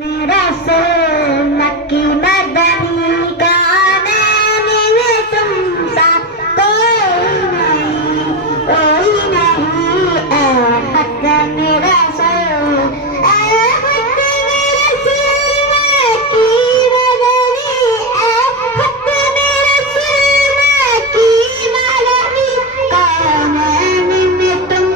रसूल मक्की मदनी का मैंने तुमसा कोई नहीं ऐ खत्म रसूल ऐ खत्म रसूल मक्की मदनी ऐ खत्म रसूल मक्की मदनी का मैंने तुमसा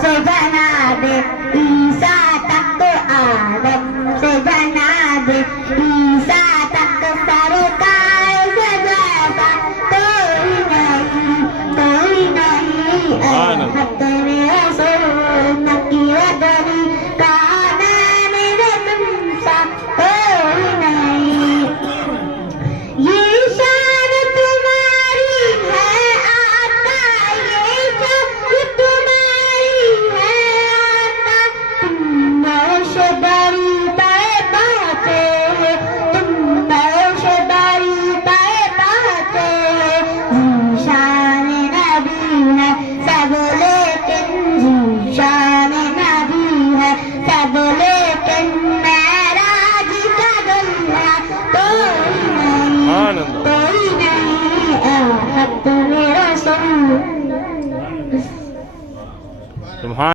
से बना दे ईसा तक आदम से बना दे ईसा तक सरकार से जैसा कोई नहीं खत्म रसूल मक्की मदनी का मैंने तुमसा कोई नहीं ये शान तुम्हारी है आता ये शान तुम्हारी तुम्हारा